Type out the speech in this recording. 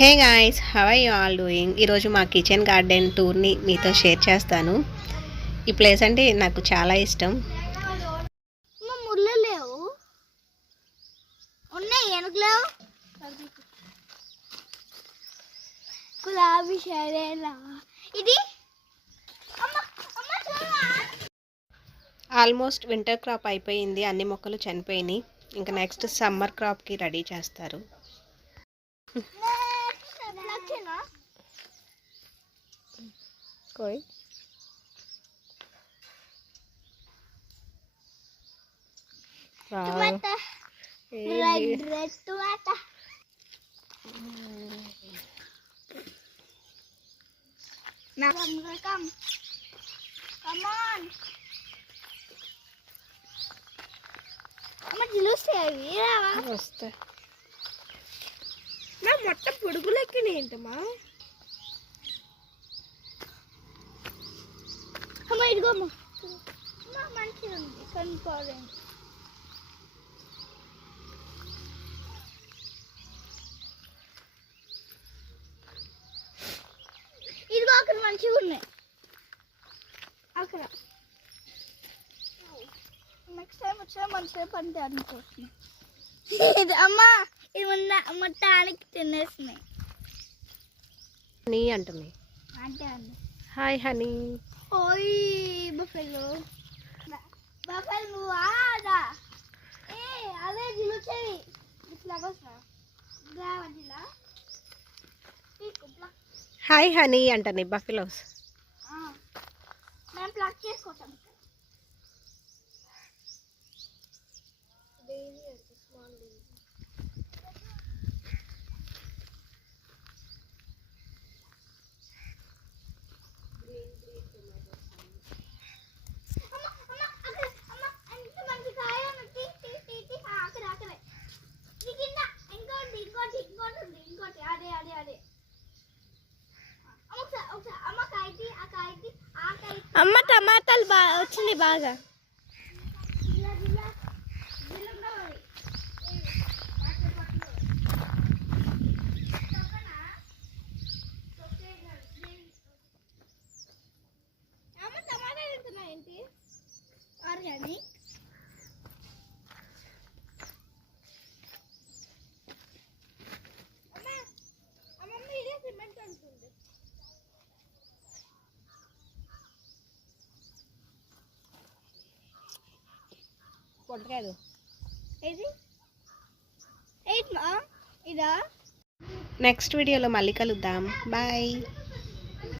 Hey guys how I all doing? ఈరోజు మా kitchen garden టూర్ని మీతో షేర్ చేస్తాను. ఈ ప్లేస్ అంటే నాకు చాలా ఇష్టం. గులాబీ సరేనా ఇది? ఆల్మోస్ట్ వింటర్ క్రాప్ అయిపోయింది అన్ని మొక్కలు చనిపోయినాయి. ఇంకా నెక్స్ట్ సమ్మర్ క్రాప్కి రెడీ చేస్తారు. కోయ్ tomato red red tomato Come, come. Come on. అమ్మ జిలుస్తాయి రావా? వస్తా నా మొట్ట పొడుగులు ఎక్కినాయి ఏంటమ్మా? అమ్మ ఇదిగో అమ్మ. అమ్మ మంచిగా ఉంది ఇదిగో అక్కడ మంచిగా ఉన్నాయి. అక్కడ. నెక్స్ట్ టైం వచ్చినా మంచిగా పంటే అనుకుంటున్నా ఇది అమ్మా ఇది మొన్న మొత్తానికి తినేసినాయి. అంటుంది అంటే హాయ్ హనీ. ఓయ్ బఫెలో బఫెల్ నువ్వు ఆడా ఏ అదే జిలుచేవి ఫ్లవర్స్ గ్రావటిలా హాయ్ హనీ అంటుంది బఫిలోస్ మేము ప్లగ్ చేసుకుంటాం అమ్మ టమాటాలు బాగా వచ్చింది బాగా. జిల్లా పొట్టకాదు ఇది? ఇదా నెక్స్ట్ వీడియోలో మళ్ళీ కలుద్దాం. బాయ్